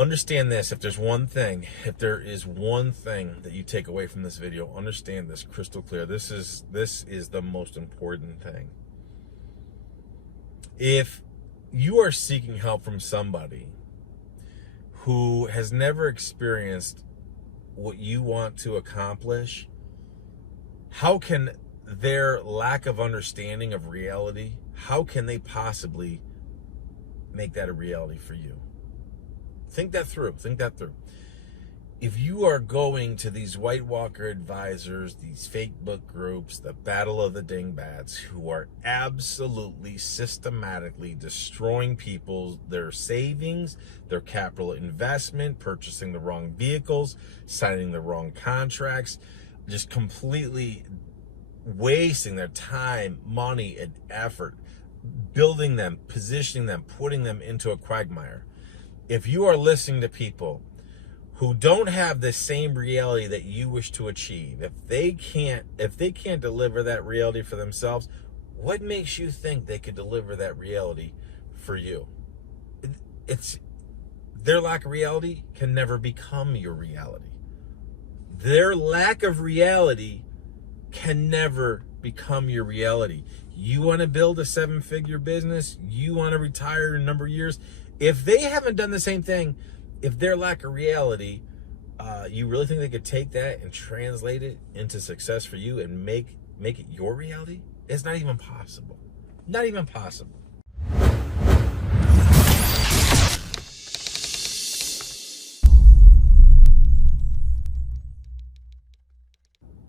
Understand this. If there is one thing that you take away from this video, understand this crystal clear. This is the most important thing. If you are seeking help from somebody who has never experienced what you want to accomplish, how can their lack of understanding of reality, how can they possibly make that a reality for you? Think that through. If you are going to these White Walker advisors, these fake book groups, the battle of the dingbats, who are absolutely systematically destroying people, their savings, their capital investment, purchasing the wrong vehicles, signing the wrong contracts, just completely wasting their time, money, and effort, building them, positioning them, putting them into a quagmire. If you are listening to people who don't have the same reality that you wish to achieve, if they can't deliver that reality for themselves, what makes you think they could deliver that reality for you? It's their lack of reality can never become your reality. Their lack of reality can never become your reality. You want to build a 7-figure business, you want to retire in a number of years. If they haven't done the same thing, if their lack of reality, you really think they could take that and translate it into success for you and make it your reality? It's not even possible. Not even possible.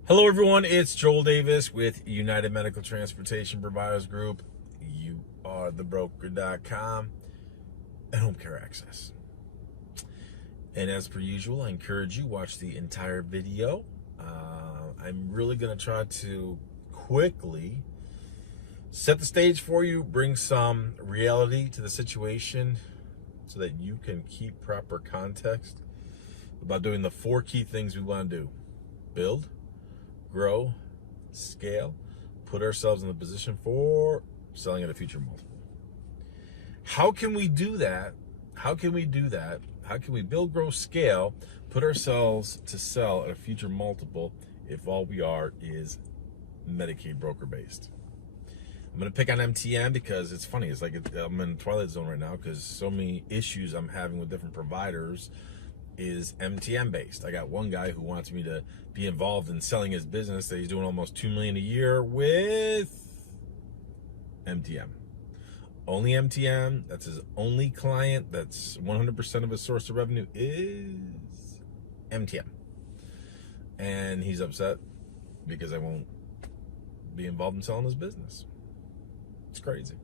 Hello everyone, it's Joel Davis with United Medical Transportation Providers Group. You are thebroker.com and Home Care Access. And as per usual, I encourage you watch the entire video. I'm really going to try to quickly set the stage for you, bring some reality to the situation so that you can keep proper context about doing the 4 key things we want to do. Build, grow, scale, put ourselves in the position for selling at a future multiple. How can we do that? How can we build, grow, scale, put ourselves to sell at a future multiple if all we are is Medicaid broker based? I'm going to pick on MTM because it's funny. It's like I'm in Twilight Zone right now because so many issues I'm having with different providers is MTM based. I got one guy who wants me to be involved in selling his business that he's doing almost $2 million a year with MTM. Only MTM. That's his only client. That's 100% of his source of revenue is MTM. And he's upset because I won't be involved in selling his business. It's crazy.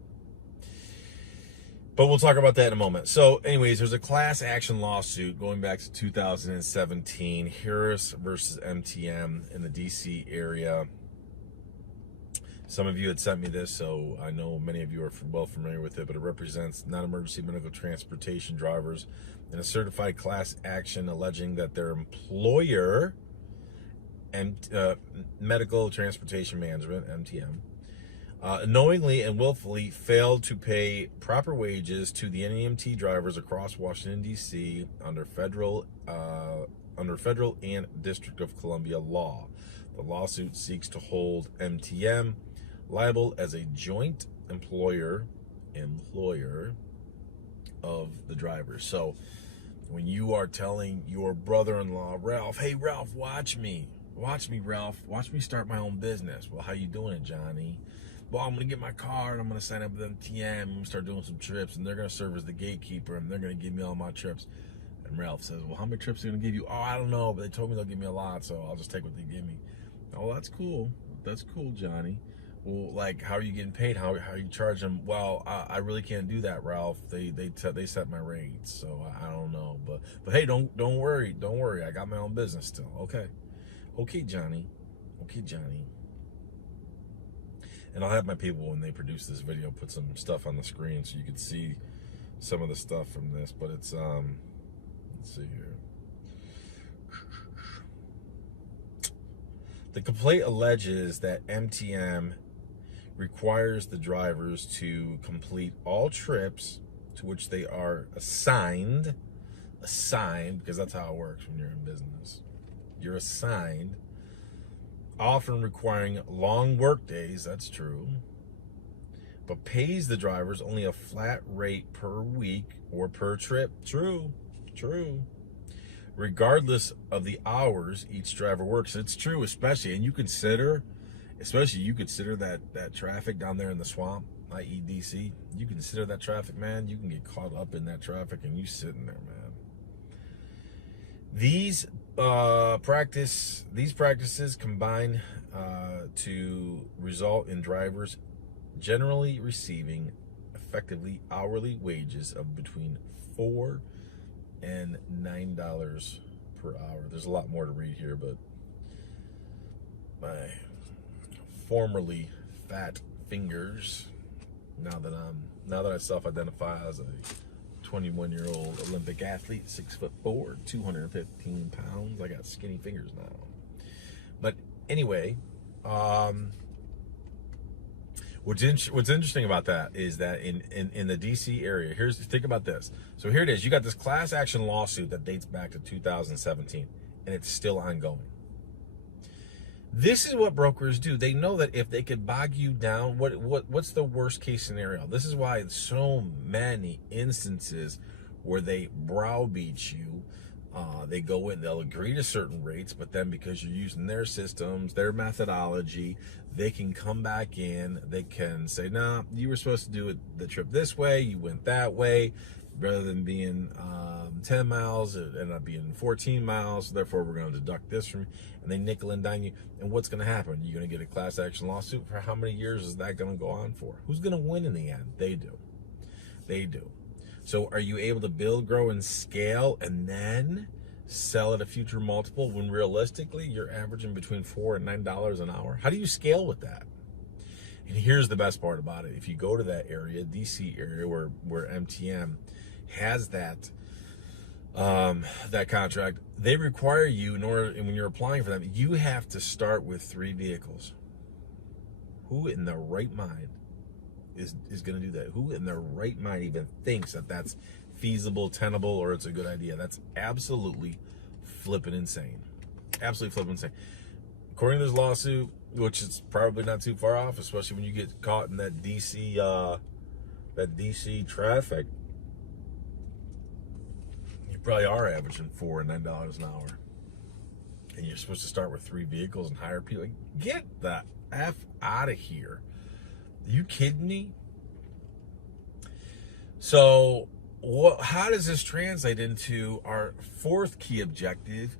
But we'll talk about that in a moment. So anyways, there's a class action lawsuit going back to 2017, Harris versus MTM in the DC area. Some of you had sent me this, so I know many of you are well familiar with it, but it represents non-emergency medical transportation drivers in a certified class action alleging that their employer, Medical Transportation Management, MTM, knowingly and willfully failed to pay proper wages to the NEMT drivers across Washington, D.C. under federal and District of Columbia law. The lawsuit seeks to hold MTM liable as a joint employer of the drivers. So when you are telling your brother-in-law, Ralph, hey, Ralph, watch me, Ralph, watch me start my own business. Well, how you doing it, Johnny? Well, I'm going to get my car and I'm going to sign up with MTM and start doing some trips and they're going to serve as the gatekeeper and they're going to give me all my trips. And Ralph says, well, how many trips are they going to give you? Oh, I don't know, but they told me they'll give me a lot, so I'll just take what they give me. Oh, that's cool. That's cool, Johnny. Well, like, how are you getting paid? How are you charging them? Well, I really can't do that, Ralph. They set my rates, so I don't know. But hey, don't worry. I got my own business still. Okay, Johnny. And I'll have my people, when they produce this video, put some stuff on the screen so you can see some of the stuff from this. But it's let's see here. The complaint alleges that MTM requires the drivers to complete all trips to which they are assigned assigned, because that's how it works when you're in business. You're assigned, often requiring long work days, that's true, but pays the drivers only a flat rate per week or per trip. True. Regardless of the hours each driver works. It's true, especially, and you consider that traffic down there in the swamp, i.e. DC. You consider that traffic, man. You can get caught up in that traffic and you sitting there, man. These practices combine to result in drivers generally receiving effectively hourly wages of between $4 and $9 per hour. There's a lot more to read here, but my formerly fat fingers, now that I self-identify as a 21-year-old Olympic athlete, 6'4", 215 pounds, I got skinny fingers now. But anyway, what's interesting about that is that in the DC area, think about this. So here it is. You got this class action lawsuit that dates back to 2017, and it's still ongoing. This is what brokers do. They know that if they could bog you down, what's the worst case scenario? This is why so many instances where they browbeat you, they go in, they'll agree to certain rates, but then because you're using their systems, their methodology, they can come back in, they can say, nah, you were supposed to do the trip this way, you went that way, rather than being 10 miles, it ended up being 14 miles, therefore we're going to deduct this from you, and they nickel and dime you. And what's going to happen? You're going to get a class action lawsuit. For how many years is that going to go on for? Who's going to win in the end? They do. So are you able to build, grow, and scale, and then sell at a future multiple when realistically you're averaging between $4 and $9 an hour? How do you scale with that? And here's the best part about it. If you go to that area, DC area, where MTM has that contract, they require you, when you're applying for them, you have to start with 3 vehicles. Who in their right mind is going to do that? Who in their right mind even thinks that that's feasible, tenable, or it's a good idea? That's absolutely flipping insane. Absolutely flipping insane. According to this lawsuit, which is probably not too far off, especially when you get caught in that DC traffic, you probably are averaging $4 and $9 an hour. And you're supposed to start with 3 vehicles and hire people. Get the F out of here. Are you kidding me? So, how does this translate into our 4th key objective?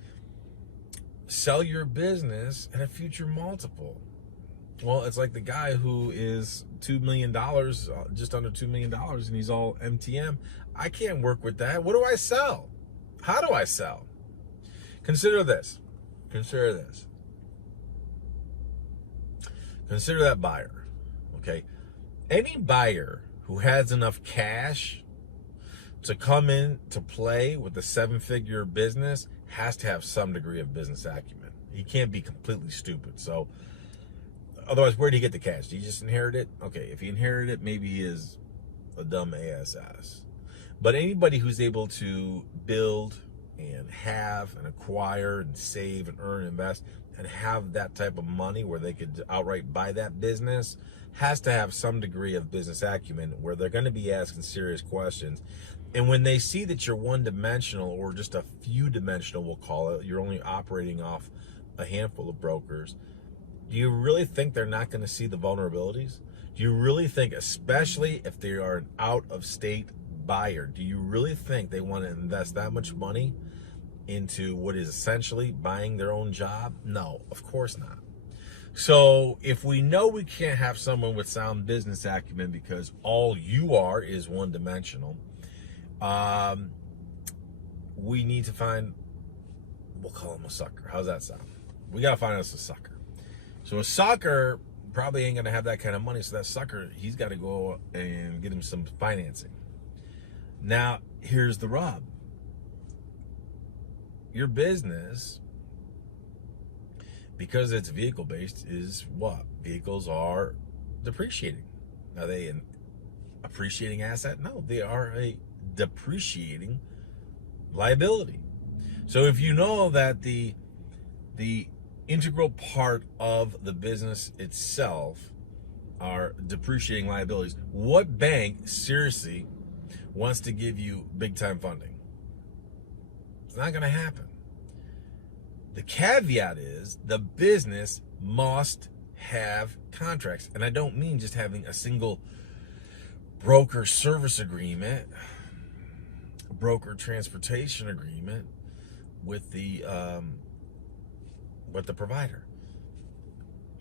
Sell your business at a future multiple. Well, it's like the guy who is $2 million, just under $2 million, and he's all MTM. I can't work with that. What do I sell? How do I sell? Consider this. Consider that buyer. Okay? Any buyer who has enough cash to come in to play with a 7-figure business has to have some degree of business acumen. He can't be completely stupid. So, otherwise, where do you get the cash? Do you just inherit it? Okay, if he inherited it, maybe he is a dumb ASS. But anybody who's able to build and have and acquire and save and earn and invest and have that type of money where they could outright buy that business has to have some degree of business acumen where they're going to be asking serious questions. And when they see that you're one-dimensional or just a few-dimensional, we'll call it, you're only operating off a handful of brokers, do you really think they're not going to see the vulnerabilities? Do you really think, especially if they are an out-of-state buyer, do you really think they want to invest that much money into what is essentially buying their own job? No, of course not. So if we know we can't have someone with sound business acumen because all you are is one-dimensional, we need to find, we'll call him a sucker. How's that sound? We got to find us a sucker. So a sucker probably ain't going to have that kind of money. So that sucker, he's got to go and get him some financing. Now, here's the rub. Your business, because it's vehicle-based, is what? Vehicles are depreciating. Are they an appreciating asset? No, they are a depreciating liability. So if you know that the integral part of the business itself are depreciating liabilities, what bank seriously wants to give you big time funding? It's not going to happen. The caveat is the business must have contracts. And I don't mean just having a single broker service agreement, broker transportation agreement with the provider.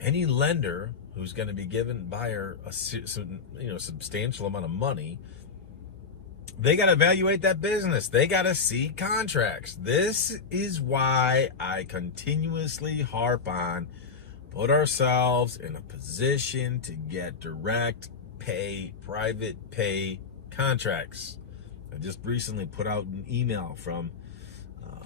Any lender who's going to be giving buyer a substantial amount of money, they got to evaluate that business. They got to see contracts. This is why I continuously harp on put ourselves in a position to get direct pay, private pay contracts. I just recently put out an email from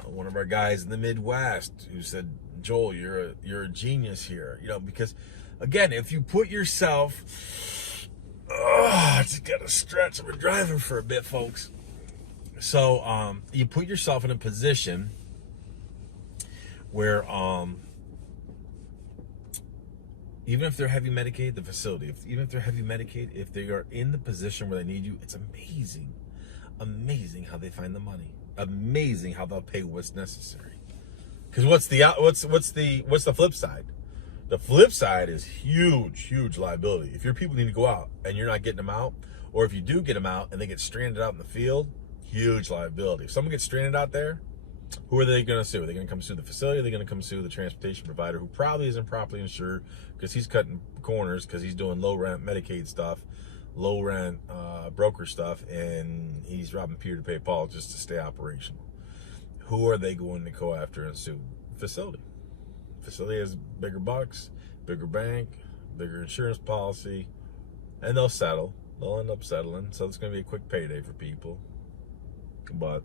one of our guys in the Midwest who said, Joel, you're a genius here. Because again, if you put yourself, I just got to stretch. I've been driving for a bit, folks. So you put yourself in a position where even if they're heavy Medicaid, the facility, even if they're heavy Medicaid, if they are in the position where they need you, it's amazing how they find the money. Amazing how they'll pay what's necessary. Because what's the flip side? The flip side is huge liability. If your people need to go out and you're not getting them out, or if you do get them out and they get stranded out in the field, huge liability. If someone gets stranded out there, who are they going to sue? Are they going to come sue the facility? Are they going to come sue the transportation provider who probably isn't properly insured because he's cutting corners because he's doing low rent Medicaid stuff, low rent broker stuff, and he's robbing Peter to pay Paul just to stay operational? Who are they going to go after and sue? Facility. Facility has bigger bucks, bigger bank, bigger insurance policy, and they'll settle. They'll end up settling. So it's going to be a quick payday for people. But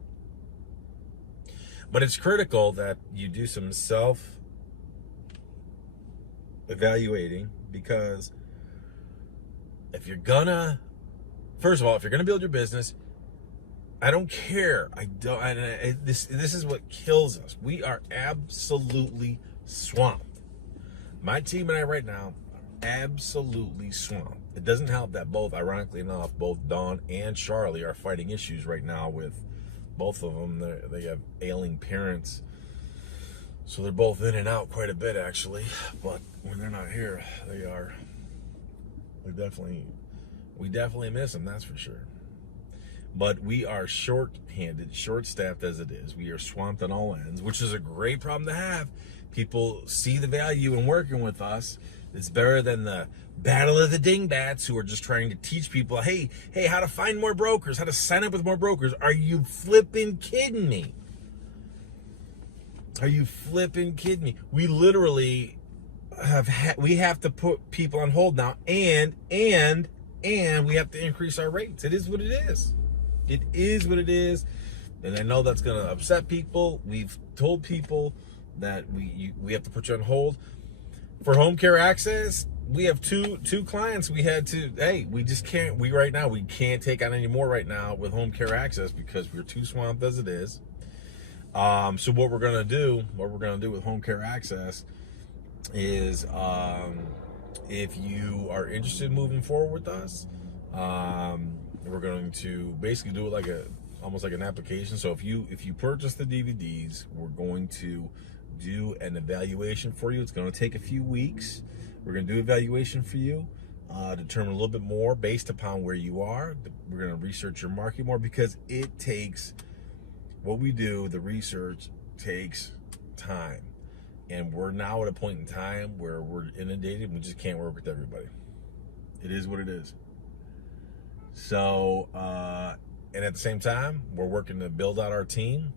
it's critical that you do some self-evaluating, because if you're gonna build your business, I don't care. This is what kills us. We are absolutely swamped. My team and I right now are absolutely swamped. It doesn't help that ironically enough, both Dawn and Charlie are fighting issues right now with both of them. They have ailing parents, so they're both in and out quite a bit actually. But when they're not here, we definitely miss them, that's for sure. But we are short-handed, short-staffed as it is. We are swamped on all ends, which is a great problem to have. People see the value in working with us. It's better than the battle of the dingbats who are just trying to teach people, hey, how to find more brokers, how to sign up with more brokers. Are you flipping kidding me? Are you flipping kidding me? We literally we have to put people on hold now, and we have to increase our rates. It is what it is. It is what it is. And I know that's going to upset people. We've told people that we have to put you on hold. For home care access, we have two clients. We had to, we just can't, we can't take on any more right now with home care access because we're too swamped as it is. So what we're going to do with home care access is, if you are interested in moving forward with us, we're going to basically do it almost like an application. So if you purchase the DVDs, we're going to do an evaluation for you. It's going to take a few weeks. We're going to do evaluation for you, determine a little bit more based upon where you are. We're going to research your market more, because it takes, what we do, the research takes time. And we're now at a point in time where we're inundated. We just can't work with everybody. It is what it is. So, and at the same time, we're working to build out our team.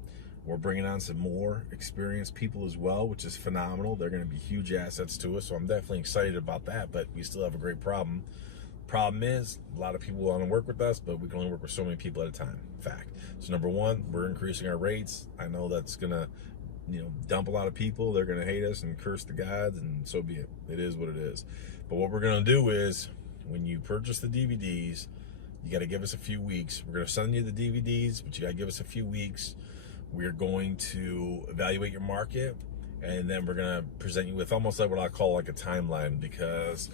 We're bringing on some more experienced people as well, which is phenomenal. They're going to be huge assets to us. So I'm definitely excited about that, but we still have a great problem. Problem is, a lot of people want to work with us, but we can only work with so many people at a time. Fact. So number one, we're increasing our rates. I know that's going to, dump a lot of people. They're going to hate us and curse the gods, and so be it. It is what it is. But what we're going to do is, when you purchase the DVDs, you got to give us a few weeks. We're going to send you the DVDs, but you got to give us a few weeks. We're going to evaluate your market, and then we're going to present you with almost like what I call like a timeline, because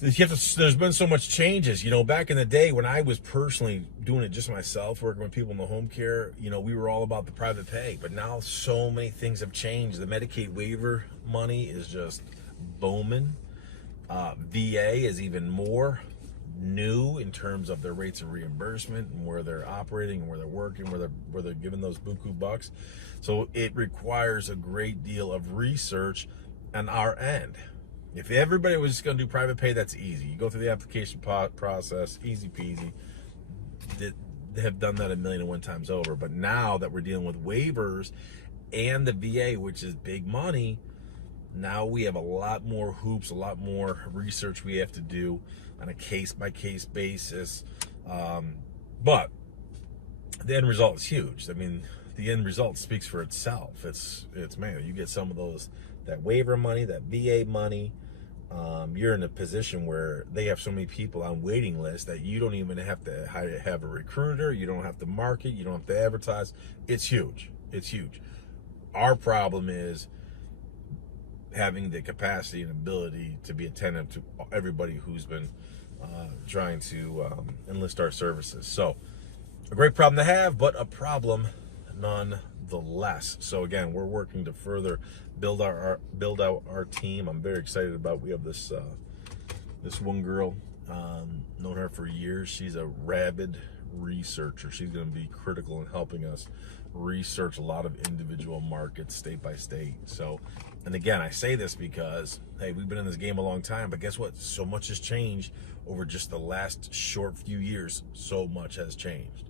there's been so much changes. Back in the day when I was personally doing it just myself, working with people in the home care, we were all about the private pay. But now so many things have changed. The Medicaid waiver money is just booming. VA is even more new in terms of their rates of reimbursement and where they're operating and where they're working, where they're giving those buku bucks. So it requires a great deal of research on our end. If everybody was just going to do private pay, that's easy. You go through the application process, easy peasy. They have done that 1,000,001 times over. But now that we're dealing with waivers and the VA, which is big money, now we have a lot more hoops, a lot more research we have to do on a case-by-case basis. But the end result is huge. I mean, the end result speaks for itself. It's man, you get some of that waiver money, that VA money. You're in a position where they have so many people on waiting lists that you don't even have to have a recruiter. You don't have to market. You don't have to advertise. It's huge. It's huge. Our problem is having the capacity and ability to be attentive to everybody who's been trying to enlist our services. So a great problem to have, but a problem nonetheless. So again, we're working to further build out our team. I'm very excited about. We have this one girl, known her for years. She's a rabid researcher. She's going to be critical in helping us research a lot of individual markets state by state. So, and again, I say this because, hey, we've been in this game a long time, but guess what? So much has changed over just the last short few years. So much has changed.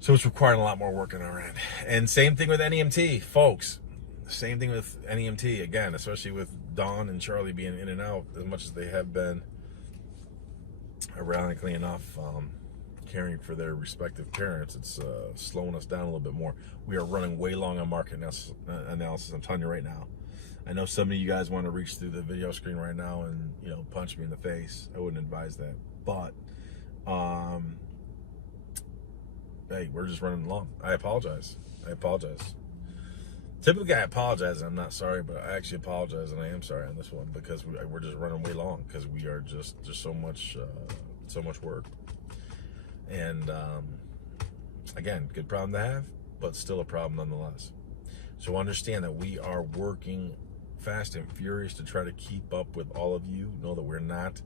So it's requiring a lot more work on our end. And same thing with NEMT, folks. Same thing with NEMT, again, especially with Dawn and Charlie being in and out as much as they have been, ironically enough, caring for their respective parents. It's slowing us down a little bit more. We are running way long on market analysis. I'm telling you right now. I know some of you guys want to reach through the video screen right now and punch me in the face. I wouldn't advise that. But hey, we're just running long. I apologize. Typically, I apologize and I'm not sorry, but I actually apologize and I am sorry on this one because we're just running way long because we are just so much work. And again, good problem to have, but still a problem nonetheless. So understand that we are working fast and furious to try to keep up with all of you. Know that we're not,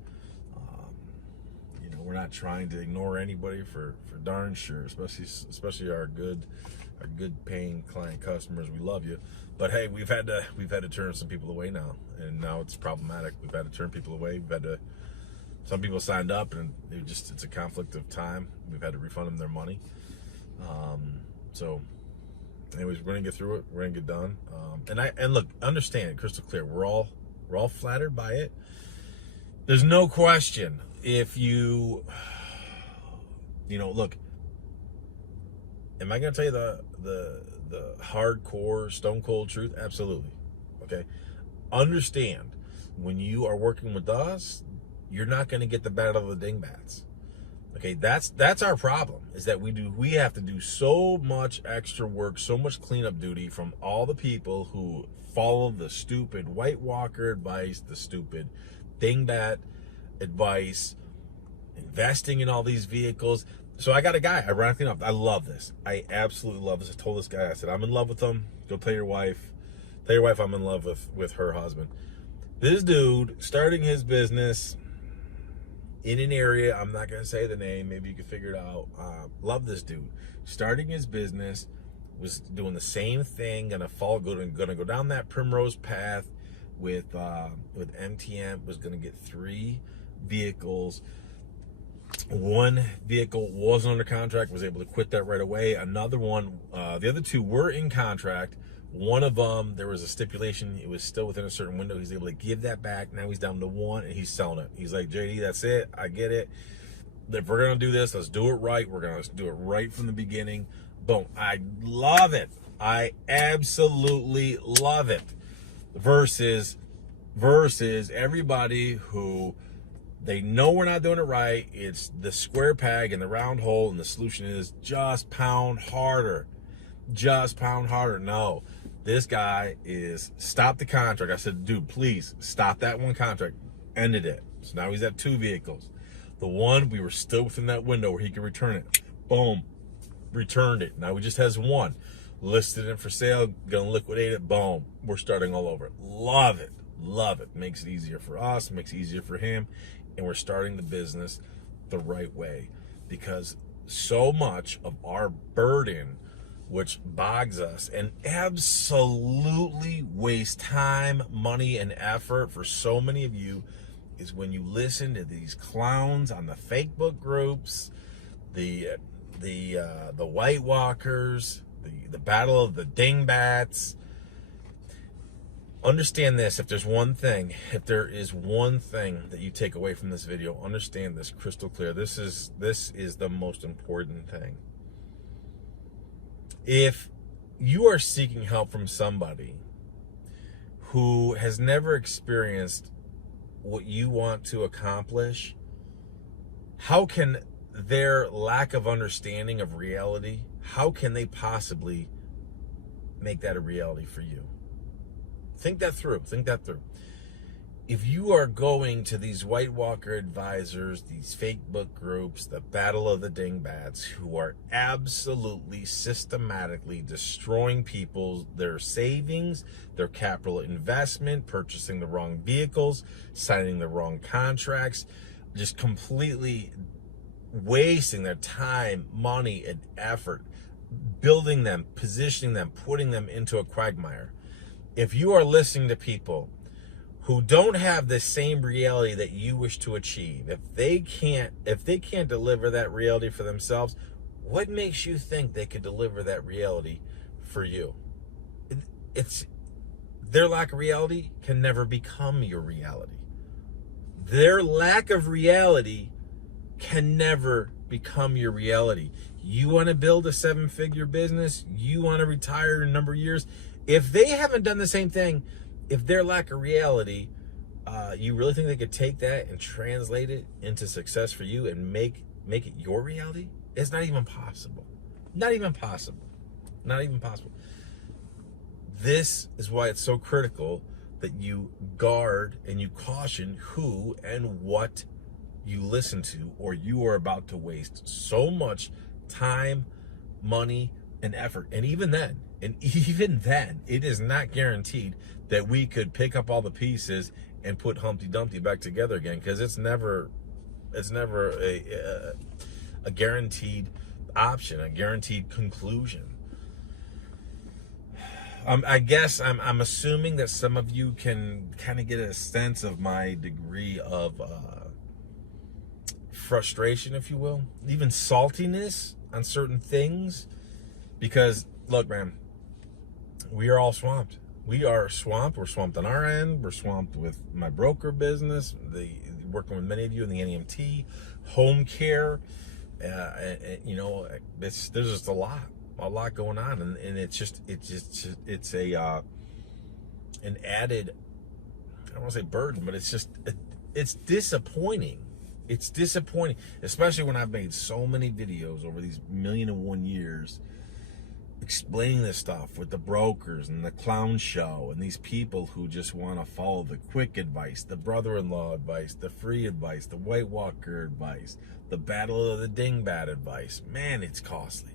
we're not trying to ignore anybody for darn sure, especially our good paying client customers. We love you, but hey, we've had to turn some people away now, and now it's problematic. We've had to turn people away. Some people signed up and it's a conflict of time. We've had to refund them their money. So anyways, we're gonna get through it. We're gonna get done. And look, understand it crystal clear. We're all flattered by it. There's no question. If look, am I gonna tell you the hardcore stone cold truth? Absolutely. Okay. Understand, when you are working with us, you're not going to get the battle of the dingbats. Okay, that's our problem, is that we have to do so much extra work, so much cleanup duty from all the people who follow the stupid White Walker advice, the stupid dingbat advice, investing in all these vehicles. So I got a guy, ironically enough, I love this. I absolutely love this. I told this guy, I said, I'm in love with him. Go tell your wife. Tell your wife I'm in love with her husband. This dude starting his business in an area, I'm not going to say the name, maybe you can figure it out. Love this dude. Starting his business, was doing the same thing, gonna go down that primrose path with MTM, was gonna get 3 vehicles. One vehicle wasn't under contract, was able to quit that right away. Another one, the other 2 were in contract. One of them, there was a stipulation, it was still within a certain window. He's able to give that back. Now he's down to 1 and he's selling it. He's like, JD, that's it. I get it. If we're going to do this, let's do it right. We're going to do it right from the beginning. Boom. I love it. I absolutely love it. Versus everybody who, they know we're not doing it right. It's the square peg and the round hole, and the solution is just pound harder. just pound harder. No, this guy is stop the contract. I said, dude, please stop that one contract. Ended it. So now he's at 2 vehicles. The one, we were still within that window where he could return it. Boom, returned it. Now he just has 1. Listed it for sale, gonna liquidate it. Boom, we're starting all over. Love it, love it. Makes it easier for us, makes it easier for him, and we're starting the business the right way, because so much of our burden, which bogs us and absolutely wastes time, money, and effort for so many of you, is when you listen to these clowns on the fake book groups, the White Walkers, the battle of the dingbats. Understand this. If there is one thing that you take away from this video, understand this crystal clear. This is the most important thing. If you are seeking help from somebody who has never experienced what you want to accomplish, how can their lack of understanding of reality, how can they possibly make that a reality for you? Think that through. If you are going to these White Walker advisors, these fake book groups, the battle of the dingbats, who are absolutely systematically destroying people, their savings, their capital investment, purchasing the wrong vehicles, signing the wrong contracts, just completely wasting their time, money, and effort, building them, positioning them, putting them into a quagmire. If you are listening to people who don't have the same reality that you wish to achieve, if they can't deliver that reality for themselves, what makes you think they could deliver that reality for you? It's their lack of reality can never become your reality. Their lack of reality can never become your reality. You want to build a 7-figure business, you want to retire in a number of years. If they haven't done the same thing, if their lack of reality, you really think they could take that and translate it into success for you and make it your reality? It's not even possible. Not even possible. This is why it's so critical that you guard and you caution who and what you listen to, or you are about to waste so much time, money, and effort. And even then, it is not guaranteed that we could pick up all the pieces and put Humpty Dumpty back together again, because it's never a guaranteed option, a guaranteed conclusion. I guess I'm assuming that some of you can kind of get a sense of my degree of frustration, if you will, even saltiness on certain things, because look, man, we are all swamped. We are swamped. We're swamped on our end. We're swamped with my broker business, working with many of you in the NEMT, home care. You know, there's just a lot going on, and it's an added, I don't want to say burden, but it's disappointing. It's disappointing, especially when I've made so many videos over these 1,000,001 years explaining this stuff with the brokers and the clown show and these people who just want to follow the quick advice, the brother-in-law advice, the free advice, the White Walker advice, the battle of the dingbat advice. Man, it's costly.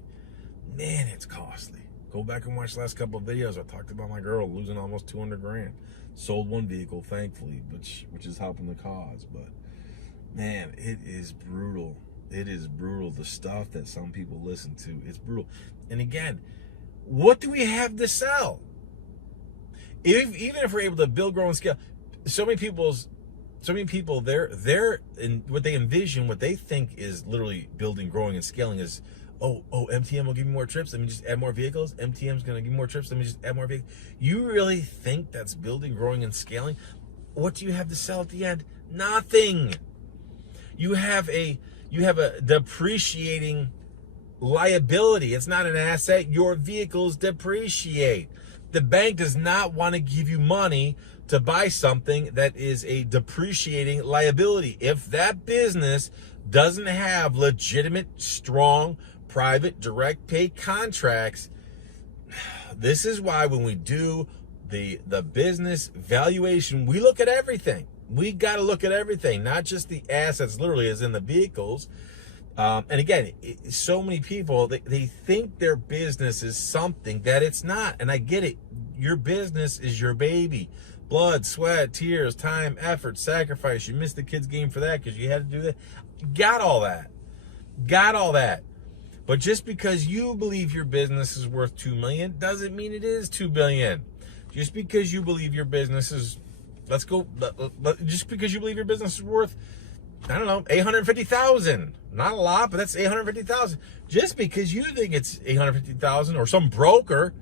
Go back and watch the last couple of videos. I talked about my girl losing almost 200 grand. Sold one vehicle, thankfully, which is helping the cause. But man, it is brutal. It is brutal. The stuff that some people listen to, it's brutal. And again, what do we have to sell? Even if we're able to build, grow, and scale, so many people, they're in what they envision, what they think is literally building, growing, and scaling is, oh, MTM will give me more trips, let me just add more vehicles. MTM's going to give me more trips, let me just add more vehicles. You really think that's building, growing, and scaling? What do you have to sell at the end? Nothing. You have a depreciating liability. It's not an asset. Your vehicles depreciate. The bank does not want to give you money to buy something that is a depreciating liability. If that business doesn't have legitimate, strong, private, direct pay contracts, this is why when we do the business valuation, we look at everything. We got to look at everything, not just the assets, literally, as in the vehicles. And again, so many people, they think their business is something that it's not. And I get it. Your business is your baby. Blood, sweat, tears, time, effort, sacrifice. You missed the kids' game for that because you had to do that. Got all that. Got all that. But just because you believe your business is worth $2 million doesn't mean it is $2 billion. Just because you believe your business is, just because you believe your business is worth, I don't know, 850,000. Not a lot, but that's 850,000. Just because you think it's 850,000, or some broker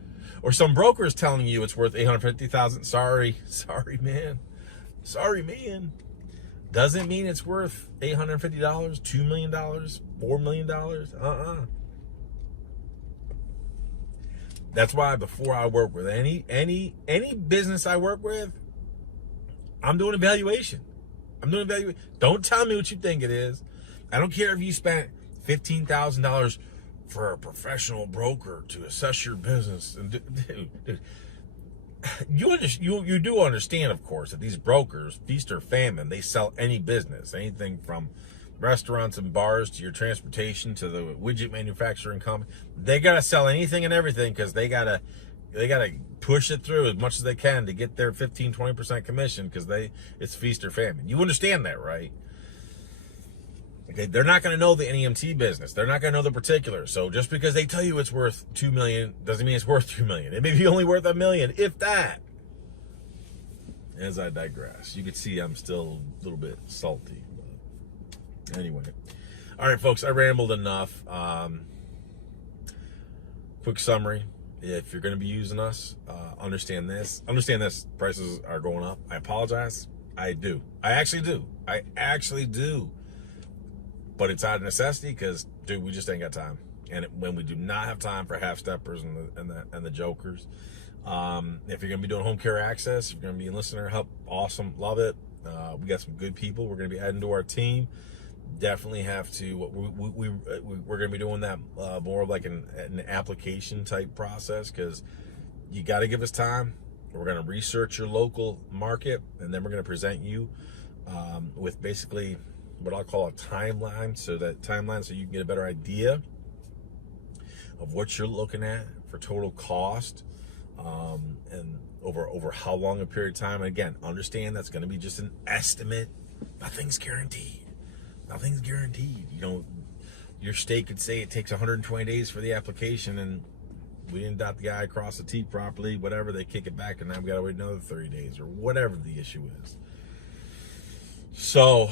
is telling you it's worth 850,000. Sorry, man. Doesn't mean it's worth $850, $2 million, $4 million. That's why before I work with any business I work with, I'm doing evaluation. Don't tell me what you think it is. I don't care if you spent $15,000 for a professional broker to assess your business. And dude, you do understand, of course, that these brokers, feast or famine, they sell any business, anything from restaurants and bars to your transportation to the widget manufacturing company. They gotta sell anything and everything because they gotta push it through as much as they can to get their 15-20% commission because it's feast or famine. You understand that, right? Okay, they're not gonna know the NEMT business. They're not gonna know the particulars. So just because they tell you it's worth $2 million doesn't mean it's worth $2 million. It may be only worth $1 million, if that. As I digress, you can see I'm still a little bit salty. Anyway, all right, folks, I rambled enough. Quick summary: if you're going to be using us, understand this. Prices are going up. I apologize. I actually do. But it's out of necessity because, dude, we just ain't got time. And when we do not have time for half steppers and the jokers, if you're going to be doing home care access, you're going to be in listener help. Awesome, love it. We got some good people. We're going to be adding to our team. Definitely have to. We're going to be doing that more of like an application type process because you got to give us time. We're going to research your local market, and then we're going to present you with basically what I'll call a timeline, so you can get a better idea of what you're looking at for total cost, and over how long a period of time. And again, understand that's going to be just an estimate. Nothing's guaranteed. You know, your state could say it takes 120 days for the application, and we didn't dot the I, cross the T properly, whatever, they kick it back, and now we got to wait another 30 days, or whatever the issue is. So,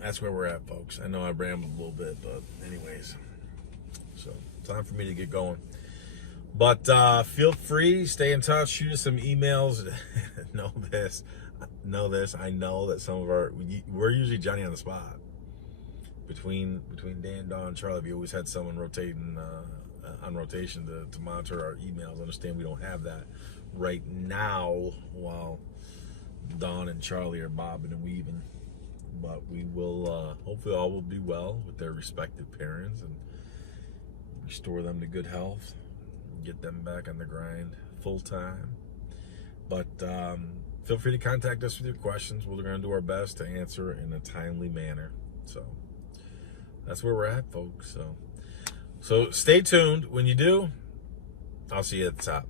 that's where we're at, folks. I know I rambled a little bit, but anyways, so time for me to get going. But feel free, stay in touch, shoot us some emails. Know this. I know that some of we're usually Johnny on the spot. Between Dan, Don, Charlie, we always had someone rotating on rotation to monitor our emails. Understand we don't have that right now while Don and Charlie are bobbing and weaving. But we will, hopefully all will be well with their respective parents and restore them to good health, get them back on the grind full time. But feel free to contact us with your questions. We're going to do our best to answer in a timely manner. So that's where we're at, folks. So stay tuned. When you do, I'll see you at the top.